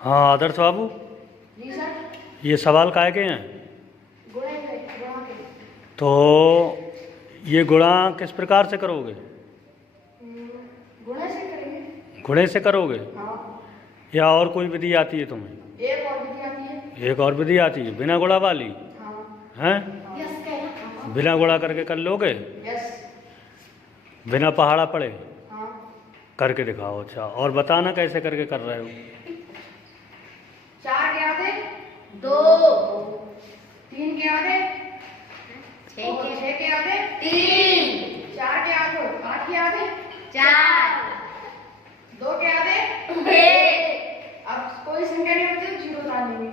हाँ आदर्श बाबू, जी सर। ये सवाल काहे के हैं? गुणा के। तो ये गुणा किस प्रकार से करोगे? गुणा से करेंगे। गुणे से करोगे हाँ। या और कोई विधि आती है तुम्हें? एक और विधि आती है। एक और विधि आती है बिना गुणा वाली? हाँ। हैं? यस कहना। बिना गुणा करके कर लोगे? यस। बिना पहाड़ा पड़े? हाँ। करके दिखाओ। अच्छा, और बताना कैसे करके कर रहे हो? 4 के आधे 2, 3 के आधे 6 के आधे 3, 4 के आधे 8 के आधे 4, 2 के आधे 1। अब कोई संख्या नहीं बची तो 0 डाल देंगे।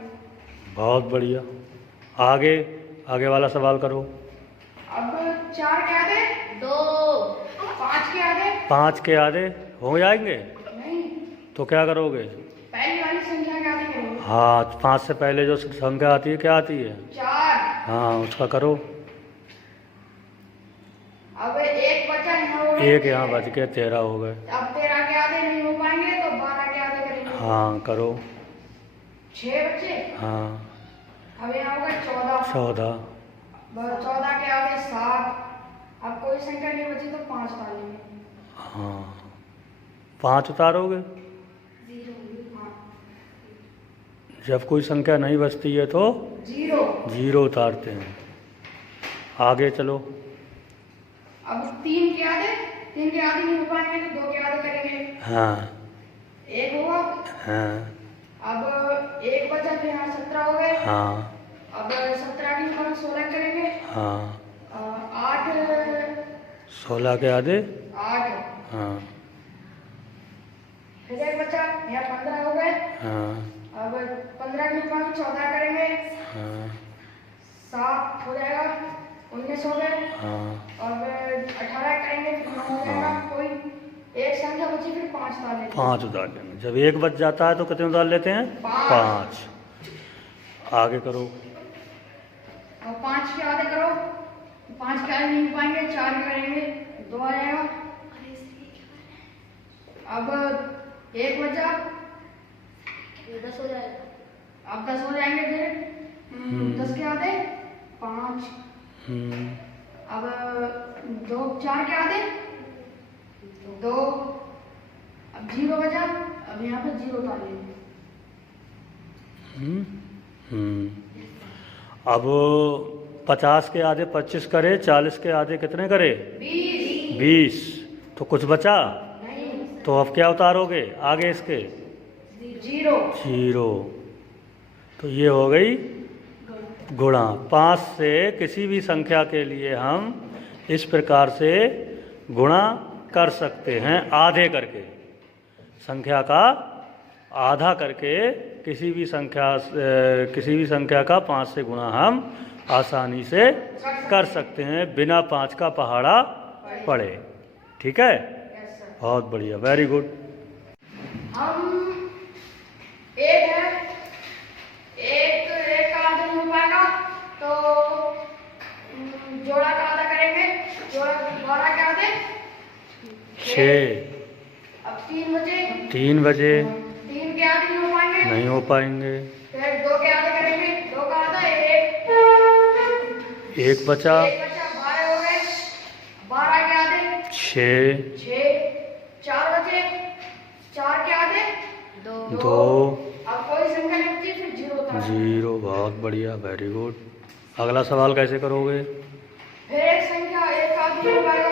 बहुत बढ़िया। आगे आगे वाला सवाल करो। अब 4 के आधे 2, 5 के आधे 5 के आधे हो जाएंगे? नहीं, तो क्या करोगे? पहली वाली संख्या के आधे करेंगे। हाँ, 5 से पहले जो संख्या आती है क्या आती है? 4। हाँ, उसका करो। अब एक बचा यहाँ हो गया। एक यहाँ बच के 13 हो गए। अब 13 के आधे नहीं हो पाएंगे तो 12 के आधे करेंगे। हाँ करो। 6 बचे। हाँ। अब यहाँ हो गए 14। 14। 14 के आगे 7। अब कोई संख्या नहीं बची तो 5 डालेंगे। हाँ, 5 उतारोगे? हाँ। जब कोई संख्या नहीं बचती है तो 0 उतारते हैं। आगे चलो। अब 3 के आधे नहीं हो पाएंगे तो 2 के आधे करेंगे। हाँ। 1 हुआ। हाँ। अब 1 बचा तो यहाँ 17 हो गए। हाँ। अब 17 के ऊपर 16 करेंगे। हाँ। 8। 16 के आधे 8। हाँ। फिर 1 बचा, यहाँ 15 हो गए। हाँ। अब 15 के ऊपर 14 करेंगे। हाँ। 7 हो जाएगा, 19 हो गए। हाँ। और 18 करेंगे फिर 9 हो जाएगा। कोई एक संख्या बची फिर 5 डालेंगे। 5 उतार लेंगे। जब 1 बच जाता है तो कितने उतार लेते हैं? 5। आगे करो। और 5 के आधे करो। 5 के आधे नहीं हो पाएंगे, 4 करेंगे 2 आ जाएगा। अब 1 बचा, 10 हो जाएगा। अब 10 हो जाएंगे फिर 10 के आधे 5। अब 2 4 के आधे 2। अब 0 बचा, अब यहाँ पे 0 डालेंगे। अब 50 के आधे 25 करे, 40 के आधे कितने करे? 20। तो कुछ बचा? नहीं। तो अब क्या उतारोगे आगे इसके? 0। तो ये हो गई गुणा। 5 से किसी भी संख्या के लिए हम इस प्रकार से गुणा कर सकते हैं, आधे करके। संख्या का आधा करके किसी भी संख्या का 5 से गुणा हम आसानी से कर सकते हैं बिना 5 का पहाड़ा पड़े। ठीक है? बहुत बढ़िया, वेरी गुड। हम एक है, एक का आधा नहीं हो पाएगा तो जोड़ा का आधा करेंगे। जोड़ा 12 के आधे 6। अब 3 बचे। 3 बजे 3 के आधे नहीं हो पाएंगे। नहीं हो पाएंगे। फिर 2 के आधे करेंगे। 2 का आधा 1। 1 बचा। 1 बचा, 12 हो गए। 12 के आधे 6। 4 बचे, 4 के आधे 2। अब कोई संख्या नहीं बची फिर 0 था। 0। बहुत बढ़िया, वेरी गुड। अगला सवाल कैसे करोगे? फिर एक संख्या एक का आधा नहीं हो पाएगा,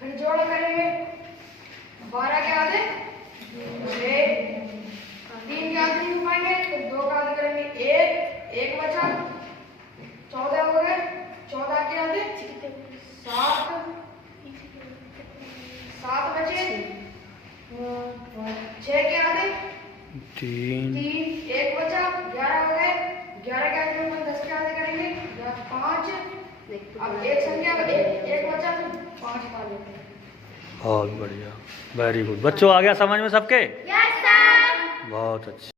फिर जोड़ा करेंगे। 12 के आधे 6। 3 के आधे नहीं हो पाएंगे फिर 2 का आधा करेंगे। 1 बचा, 14 हो गए। 14 के आधे 7। 7 बचे, 6 के आधे 3। 1 बचा, 11 हो गए। 11 के आधे ऊपर 10 के आधे करेंगे। 5। अब एक संख्या एक बचा तो 5 डालेंगे। बहुत बढ़िया, वेरी गुड। बच्चों आ गया समझ में सबके? Yes sir. बहुत अच्छा।